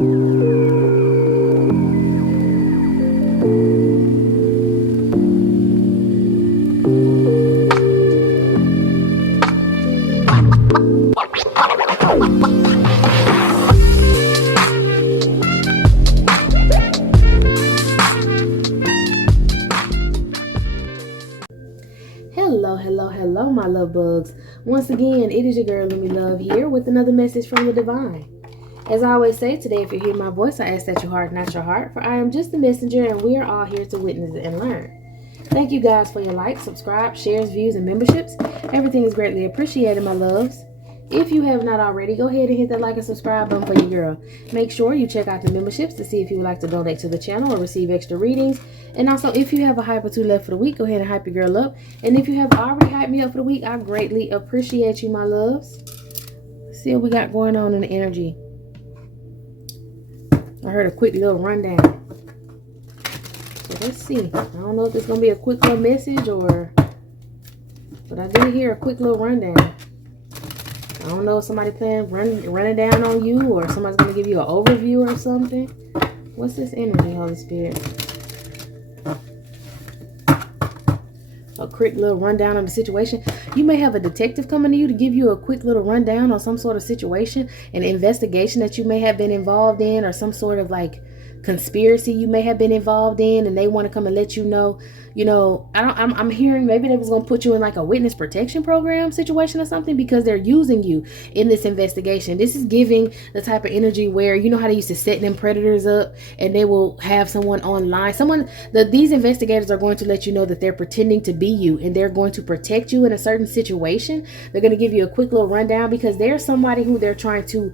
Hello, my love bugs. Once again, it is your girl, Lumi Love, here with another message from the divine. As I always say, today, if you hear my voice, I ask that your heart, not your heart, for I am just the messenger, and we are all here to witness and learn. Thank you guys for your likes, subscribe, shares, views, and memberships. Everything is greatly appreciated, my loves. If you have not already, go ahead and hit that like and subscribe button for your girl. Make sure you check out the memberships to see if you would like to donate to the channel or receive extra readings. And also, if you have a hype or two left for the week, go ahead and hype your girl up. And if you have already hyped me up for the week, I greatly appreciate you, my loves. Let's see what we got going on in the energy. I heard a quick little rundown. So let's see. I don't know if it's going to be a quick little message but I did hear a quick little rundown. I don't know if somebody planning running down on you, or somebody's going to give you an overview or something. What's this energy, Holy Spirit? A quick little rundown of the situation. You may have a detective coming to you to give you a quick little rundown on some sort of situation, an investigation that you may have been involved in, or some sort of like conspiracy you may have been involved in, and they want to come and let you know. I'm hearing maybe they was going to put you in like a witness protection program situation or something, because they're using you in this investigation. This is giving the type of energy where, you know how they used to set them predators up, and they will have someone online. These investigators are going to let you know that they're pretending to be you, and they're going to protect you in a certain situation. They're going to give you a quick little rundown because there's somebody who they're trying to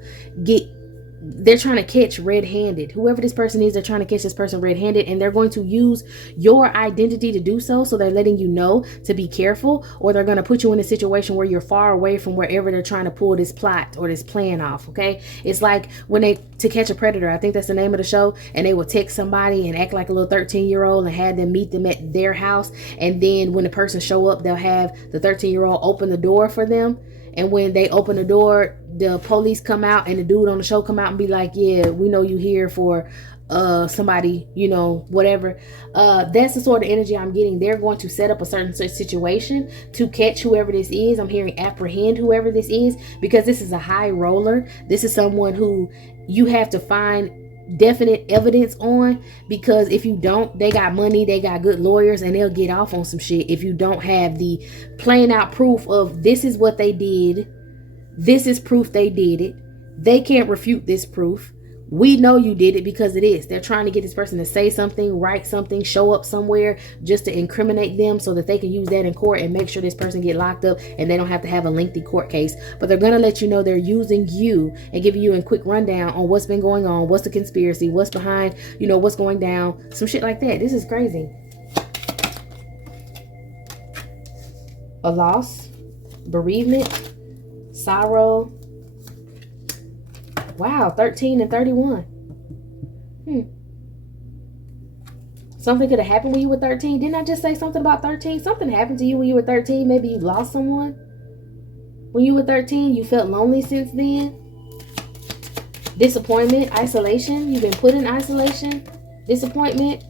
catch red-handed. Whoever this person is, they're trying to catch this person red-handed, and they're going to use your identity to do so. So they're letting you know to be careful, or they're going to put you in a situation where you're far away from wherever they're trying to pull this plot or this plan off. Okay, it's like To Catch a Predator, I think that's the name of the show, and they will text somebody and act like a little 13-year-old and have them meet them at their house, and then when the person show up, they'll have the 13-year-old open the door for them. And when they open the door, the police come out, and the dude on the show come out and be like, yeah, we know you here for somebody, whatever. That's the sort of energy I'm getting. They're going to set up a certain situation to catch whoever this is. I'm hearing apprehend whoever this is, because this is a high roller. This is someone who you have to find definite evidence on, because if you don't, they got money, they got good lawyers, and they'll get off on some shit if you don't have the plain out proof of this is what they did, this is proof they did it, they can't refute this proof, we know you did it because it is. They're trying to get this person to say something, write something, show up somewhere just to incriminate them so that they can use that in court and make sure this person get locked up and they don't have to have a lengthy court case. But they're going to let you know they're using you and giving you a quick rundown on what's been going on, what's the conspiracy, what's behind, what's going down, some shit like that. This is crazy. A loss, bereavement, sorrow. Wow, 13 and 31. Something could have happened when you were 13. Didn't I just say something about 13? Something happened to you when you were 13. Maybe you lost someone. When you were 13, you felt lonely since then. Disappointment, isolation. You've been put in isolation. Disappointment.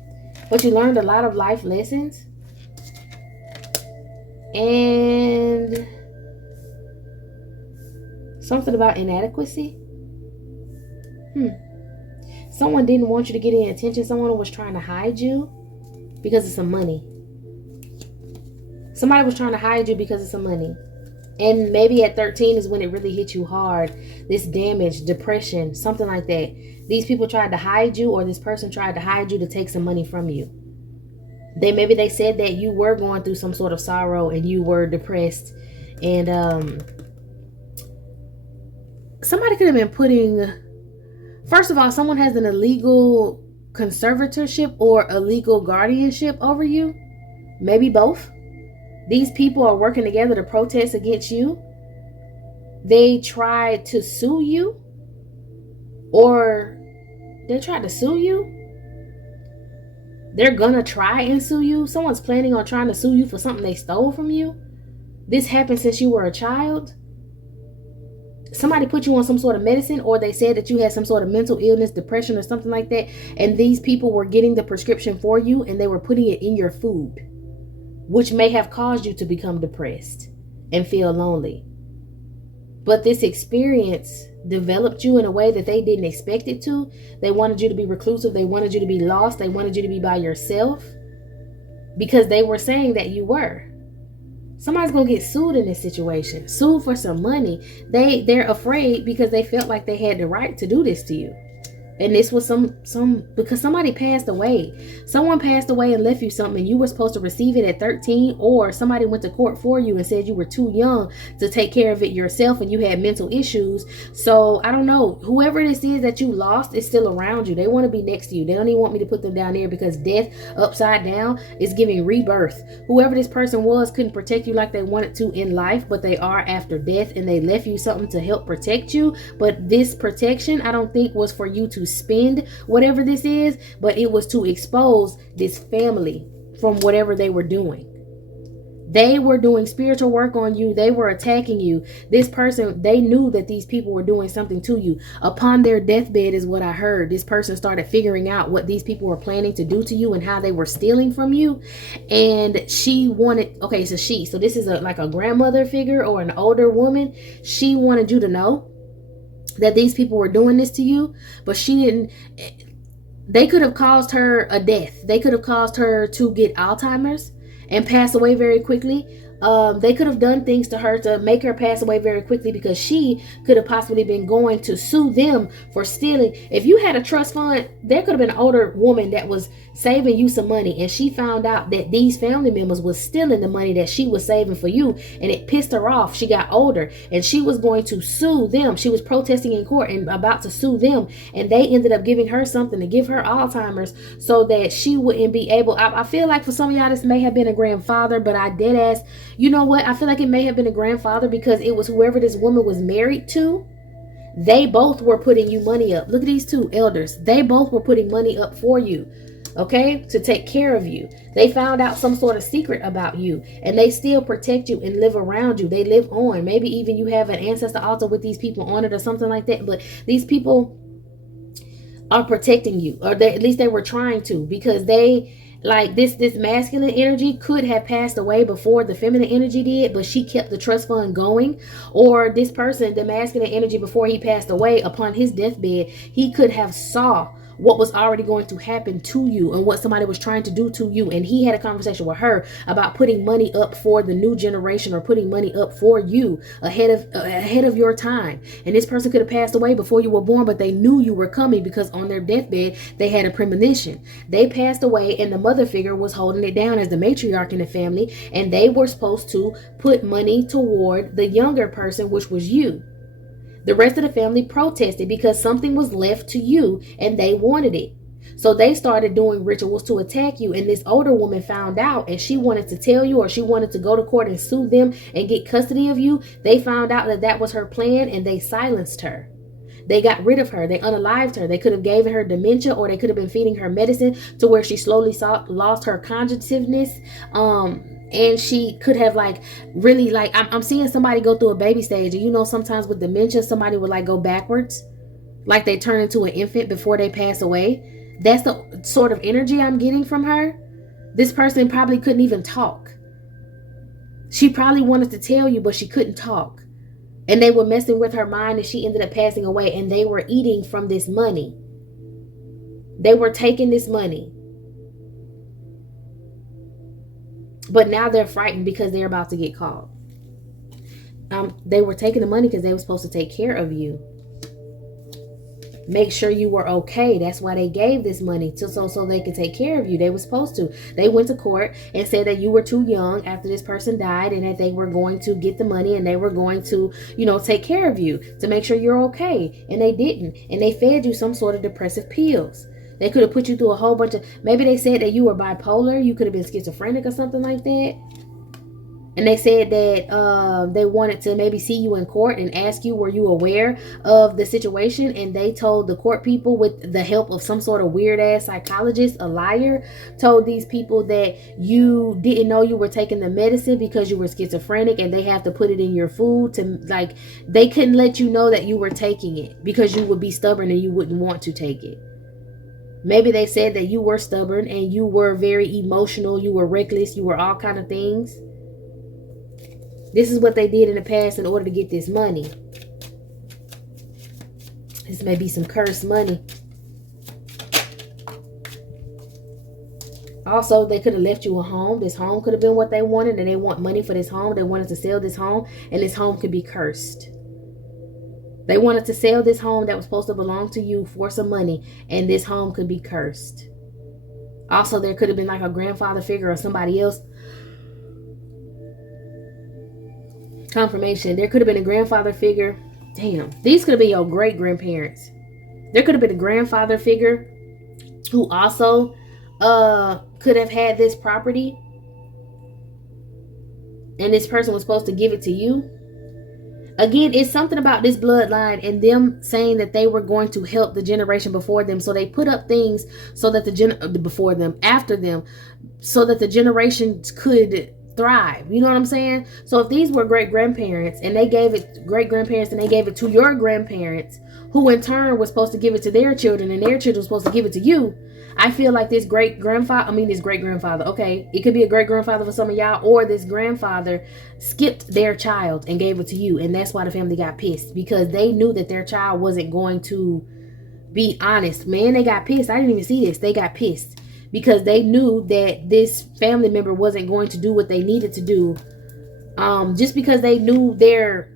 But you learned a lot of life lessons. And something about inadequacy. Someone didn't want you to get any attention. Someone was trying to hide you because of some money. Somebody was trying to hide you because of some money. And maybe at 13 is when it really hit you hard. This damage, depression, something like that. These people tried to hide you, or this person tried to hide you to take some money from you. Maybe they said that you were going through some sort of sorrow and you were depressed. And somebody could have been putting... First of all, someone has an illegal conservatorship or illegal guardianship over you. Maybe both. These people are working together to protest against you. They tried to sue you. Or they tried to sue you. They're gonna try and sue you. Someone's planning on trying to sue you for something they stole from you. This happened since you were a child. somebody put you on some sort of medicine, or they said that you had some sort of mental illness, depression, or something like that, and these people were getting the prescription for you and they were putting it in your food, which may have caused you to become depressed and feel lonely. But this experience developed you in a way that they didn't expect it to. They wanted you to be reclusive. They wanted you to be lost. They wanted you to be by yourself because they were saying that you were. Somebody's gonna get sued in this situation, sued for some money. They're afraid because they felt like they had the right to do this to you. And this was because somebody passed away. Someone passed away and left you something, and you were supposed to receive it at 13, or somebody went to court for you and said you were too young to take care of it yourself and you had mental issues. So I don't know, whoever this is that you lost is still around you. They want to be next to you. They don't even want me to put them down there because death upside down is giving rebirth. Whoever this person was couldn't protect you like they wanted to in life, but they are after death, and they left you something to help protect you. But this protection, I don't think was for you to spend whatever this is, but it was to expose this family from whatever they were doing. They were doing spiritual work on you. They were attacking you. This person, they knew that these people were doing something to you. Upon their deathbed is what I heard. This person started figuring out what these people were planning to do to you and how they were stealing from you. And she wanted, so this is like a grandmother figure or an older woman. She wanted you to know that these people were doing this to you, but she didn't. They could have caused her a death. They could have caused her to get Alzheimer's and pass away very quickly. They could have done things to her to make her pass away very quickly because she could have possibly been going to sue them for stealing. If you had a trust fund, there could have been an older woman that was saving you some money, and she found out that these family members was stealing the money that she was saving for you, and it pissed her off. She got older and she was going to sue them. She was protesting in court and about to sue them, and they ended up giving her something to give her Alzheimer's so that she wouldn't be able. I feel like for some of y'all this may have been a grandfather, but I dead ass, you know what? I feel like it may have been a grandfather because it was whoever this woman was married to. They both were putting you money up. Look at these two elders. They both were putting money up for you, okay, to take care of you. They found out some sort of secret about you, and they still protect you and live around you. They live on. Maybe even you have an ancestor altar with these people on it or something like that. But these people are protecting you, or at least they were trying to, because they, like, this masculine energy could have passed away before the feminine energy did, but she kept the trust fund going. Or this person, the masculine energy, before he passed away, upon his deathbed, he could have saw what was already going to happen to you and what somebody was trying to do to you, and he had a conversation with her about putting money up for the new generation, or putting money up for you ahead of your time. And this person could have passed away before you were born, but they knew you were coming because on their deathbed they had a premonition. They passed away, and the mother figure was holding it down as the matriarch in the family, and they were supposed to put money toward the younger person, which was you. The rest of the family protested because something was left to you and they wanted it. So they started doing rituals to attack you. And this older woman found out, and she wanted to tell you, or she wanted to go to court and sue them and get custody of you. They found out that that was her plan, and they silenced her. They got rid of her. They unalived her. They could have given her dementia, or they could have been feeding her medicine to where she slowly lost her cognitiveness. And she could have, like, really, like, I'm seeing somebody go through a baby stage. And you know, sometimes with dementia, somebody would, like, go backwards. Like they turn into an infant before they pass away. That's the sort of energy I'm getting from her. This person probably couldn't even talk. She probably wanted to tell you, but she couldn't talk. And they were messing with her mind, and she ended up passing away. And they were eating from this money. They were taking this money. But now they're frightened because they're about to get caught. They were taking the money because they were supposed to take care of you. Make sure you were okay. That's why they gave this money, so they could take care of you. They were supposed to. They went to court and said that you were too young after this person died, and that they were going to get the money, and they were going to, take care of you to make sure you're okay. And they didn't. And they fed you some sort of depressive pills. They could have put you through a whole bunch of, maybe they said that you were bipolar. You could have been schizophrenic or something like that. And they said that they wanted to maybe see you in court and ask you, were you aware of the situation? And they told the court people, with the help of some sort of weird ass psychologist, a liar, told these people that you didn't know you were taking the medicine because you were schizophrenic, and they have to put it in your food to, like, they couldn't let you know that you were taking it because you would be stubborn and you wouldn't want to take it. Maybe they said that you were stubborn and you were very emotional, you were reckless, you were all kind of things. This is what they did in the past in order to get this money. This may be some cursed money. Also, they could have left you a home. This home could have been what they wanted, and they want money for this home. They wanted to sell this home, and this home could be cursed. They wanted to sell this home that was supposed to belong to you for some money, and this home could be cursed. Also, there could have been like a grandfather figure or somebody else. Confirmation. There could have been a grandfather figure. Damn. These could have been your great grandparents. There could have been a grandfather figure who also could have had this property. And this person was supposed to give it to you. Again, it's something about this bloodline and them saying that they were going to help the generation before them. So they put up things so that after them, so that the generations could thrive. You know what I'm saying? So if these were great grandparents and they gave it to your grandparents, who in turn was supposed to give it to their children, and their children were supposed to give it to you, I feel like this great grandfather, okay, it could be a great grandfather for some of y'all, or this grandfather skipped their child and gave it to you. And that's why the family got pissed, because they knew that their child wasn't going to be honest. Man, they got pissed. I didn't even see this. They got pissed because they knew that this family member wasn't going to do what they needed to do. Just because they knew their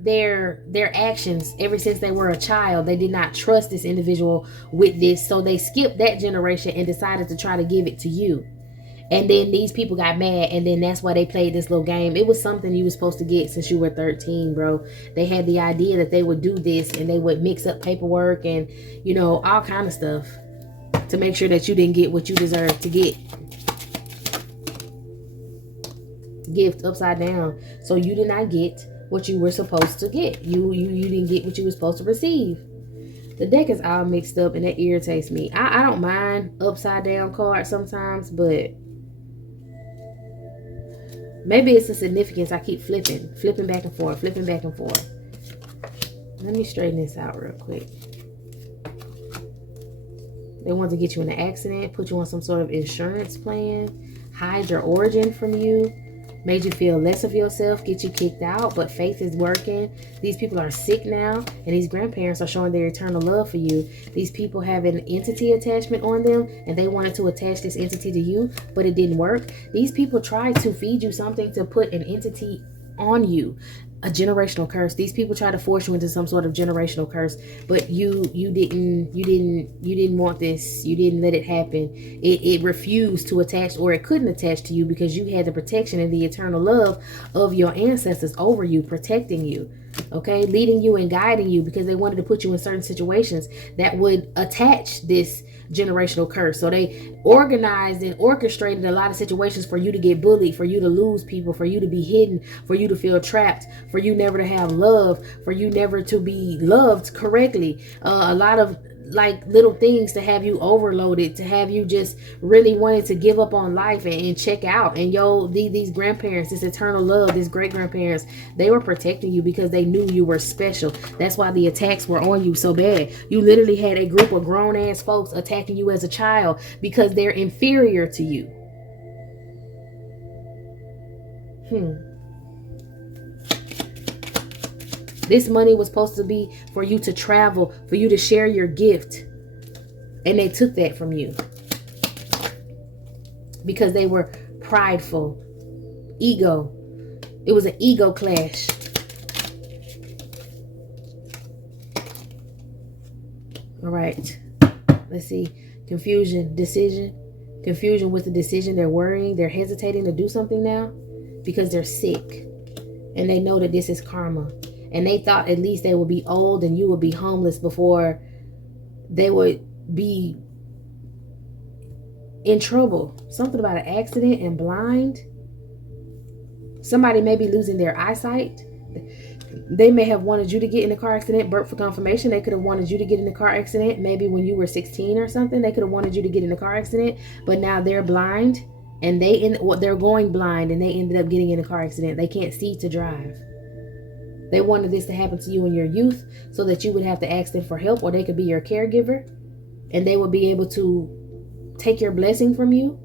actions ever since they were a child. They did not trust this individual with this, so they skipped that generation and decided to try to give it to you. And then these people got mad, and then that's why they played this little game. It was something you were supposed to get since you were 13, bro. They had the idea that they would do this, and they would mix up paperwork and, you know, all kind of stuff to make sure that you didn't get what you deserved to get. Gift upside down. So you did not get what you were supposed to get. You didn't get what you were supposed to receive. The deck is all mixed up, and that irritates me. I don't mind upside down cards sometimes, but maybe it's the significance. I keep flipping back and forth. Let me straighten this out real quick. They want to get you in an accident, put you on some sort of insurance plan, hide your origin from you, made you feel less of yourself, get you kicked out, but faith is working. These people are sick now, and these grandparents are showing their eternal love for you. These people have an entity attachment on them, and they wanted to attach this entity to you, but it didn't work. These people tried to feed you something to put an entity on you. A generational curse. These people try to force you into some sort of generational curse, but you didn't want this. You didn't let it happen. It refused to attach, or it couldn't attach to you, because you had the protection and the eternal love of your ancestors over you, protecting you, okay, leading you and guiding you, because they wanted to put you in certain situations that would attach this generational curse. So they organized and orchestrated a lot of situations for you to get bullied, for you to lose people, for you to be hidden, for you to feel trapped, for you never to have love, for you never to be loved correctly. A lot of like little things to have you overloaded, to have you just really wanting to give up on life and check out. And these grandparents, this eternal love, these great grandparents, they were protecting you because they knew you were special. That's why the attacks were on you so bad. You literally had a group of grown ass folks attacking you as a child because they're inferior to you. This money was supposed to be for you to travel, for you to share your gift. And they took that from you because they were prideful. Ego. It was an ego clash. All right. Let's see. Confusion, decision. Confusion with the decision. They're worrying. They're hesitating to do something now because they're sick. And they know that this is karma. And they thought at least they would be old and you would be homeless before they would be in trouble. Something about an accident and blind. Somebody may be losing their eyesight. They may have wanted you to get in a car accident. Birth for confirmation. They could have wanted you to get in a car accident. Maybe when you were 16 or something, they could have wanted you to get in a car accident. But now they're blind, and they're going blind, and they ended up getting in a car accident. They can't see to drive. They wanted this to happen to you in your youth so that you would have to ask them for help, or they could be your caregiver, and they would be able to take your blessing from you.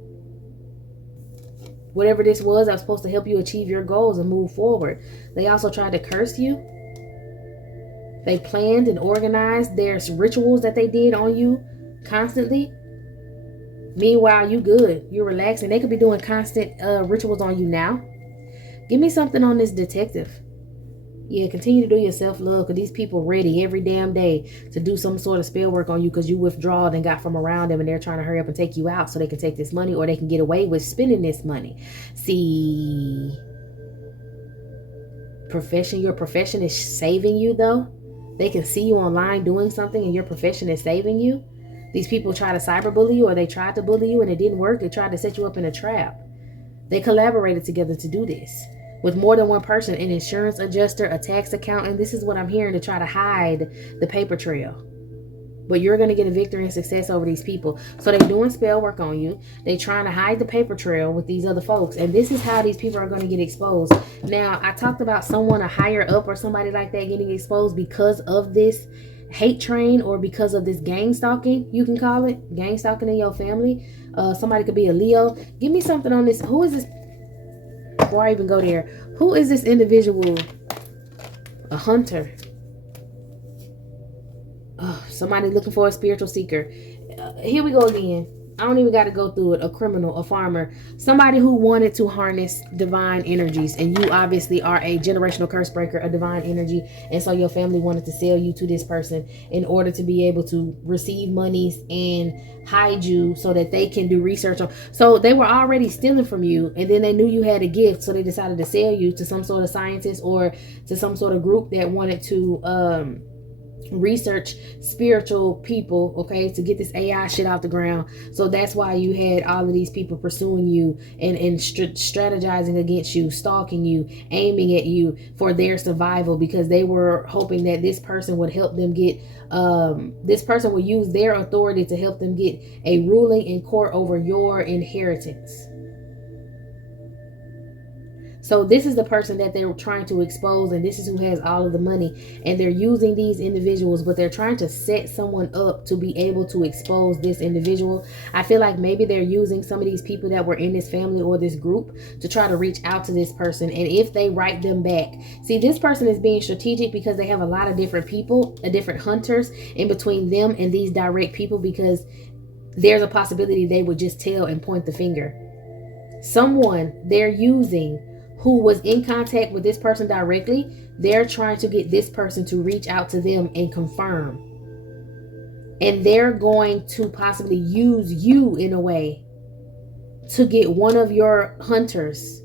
Whatever this was, I was supposed to help you achieve your goals and move forward. They also tried to curse you. They planned and organized. There's rituals that they did on you constantly. Meanwhile, you good. You're relaxing. They could be doing constant rituals on you now. Give me something on this detective. Yeah, continue to do your self-love, because these people ready every damn day to do some sort of spell work on you because you withdrawed and got from around them, and they're trying to hurry up and take you out so they can take this money, or they can get away with spending this money. See, your profession is saving you, though. They can see you online doing something and your profession is saving you. These people try to cyberbully you, or they tried to bully you and it didn't work. They tried to set you up in a trap. They collaborated together to do this. With more than one person, an insurance adjuster, a tax accountant. This is what I'm hearing, to try to hide the paper trail. But you're going to get a victory and success over these people. So they're doing spell work on you. They're trying to hide the paper trail with these other folks. And this is how these people are going to get exposed. Now, I talked about someone, a higher up or somebody like that, getting exposed because of this hate train, or because of this gang stalking, you can call it. Gang stalking in your family. Somebody could be a Leo. Give me something on this. Who is this? Before I even go there, who is this individual? A hunter. Somebody looking for a spiritual seeker. Here we go again. I don't even got to go through it. A criminal, a farmer, somebody who wanted to harness divine energies. And you obviously are a generational curse breaker, a divine energy. And so your family wanted to sell you to this person in order to be able to receive monies and hide you so that they can do research on. So they were already stealing from you, and then they knew you had a gift. So they decided to sell you to some sort of scientist or to some sort of group that wanted to, research spiritual people, okay, to get this AI shit off the ground. So that's why you had all of these people pursuing you and strategizing against you, stalking you, aiming at you for their survival, because they were hoping that this person would help them get this person would use their authority to help them get a ruling in court over your inheritance. So this is the person that they're trying to expose, and this is who has all of the money, and they're using these individuals, but they're trying to set someone up to be able to expose this individual. I feel like maybe they're using some of these people that were in this family or this group to try to reach out to this person, and if they write them back, see, this person is being strategic because they have a lot of different people, different hunters in between them and these direct people, because there's a possibility they would just tell and point the finger. Someone they're using who was in contact with this person directly, they're trying to get this person to reach out to them and confirm. And they're going to possibly use you in a way to get one of your hunters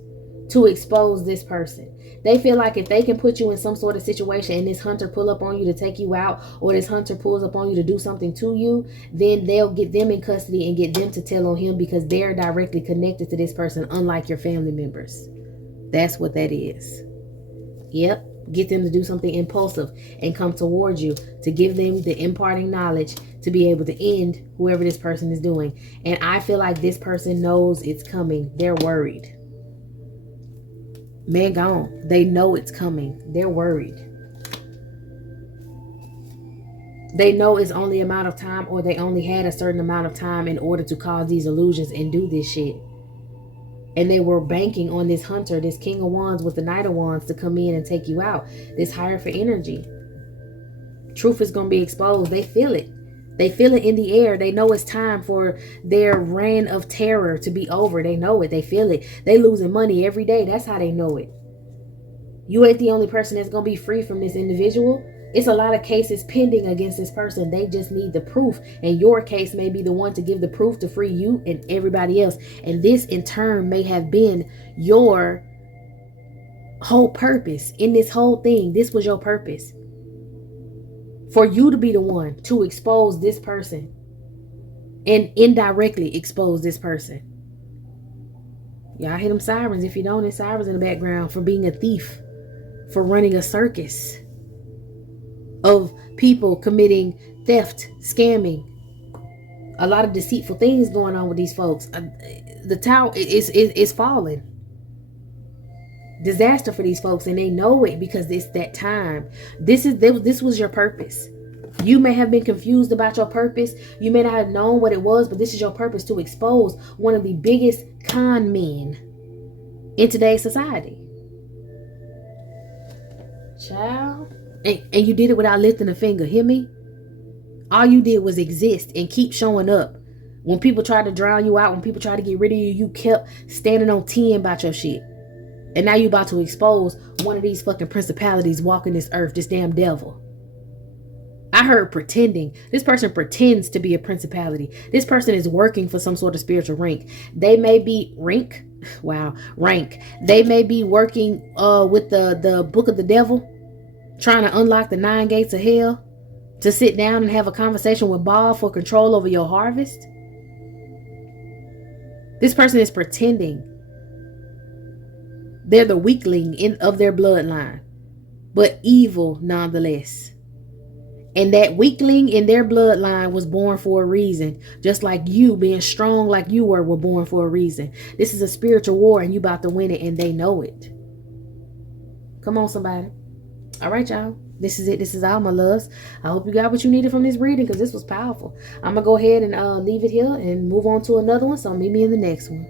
to expose this person. They feel like if they can put you in some sort of situation and this hunter pull up on you to take you out, or this hunter pulls up on you to do something to you, then they'll get them in custody and get them to tell on him, because they're directly connected to this person, unlike your family members. That's what that is. Yep. Get them to do something impulsive and come towards you to give them the imparting knowledge to be able to end whoever this person is doing. And I feel like this person knows it's coming. They're worried. Man gone. They know it's coming. They're worried. They know it's only an amount of time, or they only had a certain amount of time in order to cause these illusions and do this shit. And they were banking on this hunter, this King of Wands with the Knight of Wands, to come in and take you out. This higher for energy. Truth is going to be exposed. They feel it. They feel it in the air. They know it's time for their reign of terror to be over. They know it. They feel it. They losing money every day. That's how they know it. You ain't the only person that's going to be free from this individual. It's a lot of cases pending against this person. They just need the proof. And your case may be the one to give the proof to free you and everybody else. And this in turn may have been your whole purpose in this whole thing. This was your purpose. For you to be the one to expose this person and indirectly expose this person. Y'all hear them sirens. If you don't, it's sirens in the background for being a thief, for running a circus of people committing theft, scamming. A lot of deceitful things going on with these folks. The tower is falling. Disaster for these folks, and they know it because it's that time. This was your purpose. You may have been confused about your purpose. You may not have known what it was, but this is your purpose, to expose one of the biggest con men in today's society. Child. And you did it without lifting a finger. Hear me? All you did was exist and keep showing up. When people tried to drown you out, when people tried to get rid of you, you kept standing on 10 about your shit. And now you about to expose one of these fucking principalities walking this earth, this damn devil. I heard pretending. This person pretends to be a principality. This person is working for some sort of spiritual rank. They may be rank. They may be working with the book of the devil, trying to unlock the 9 gates of hell, to sit down and have a conversation with Baal for control over your harvest. This person is pretending. They're the weakling of their bloodline, but evil nonetheless. And that weakling in their bloodline was born for a reason. Just like you being strong like you were born for a reason. This is a spiritual war and you about to win it, and they know it. Come on, somebody. All right, y'all. This is it. This is all, my loves. I hope you got what you needed from this reading, because this was powerful. I'm going to go ahead and leave it here and move on to another one. So meet me in the next one.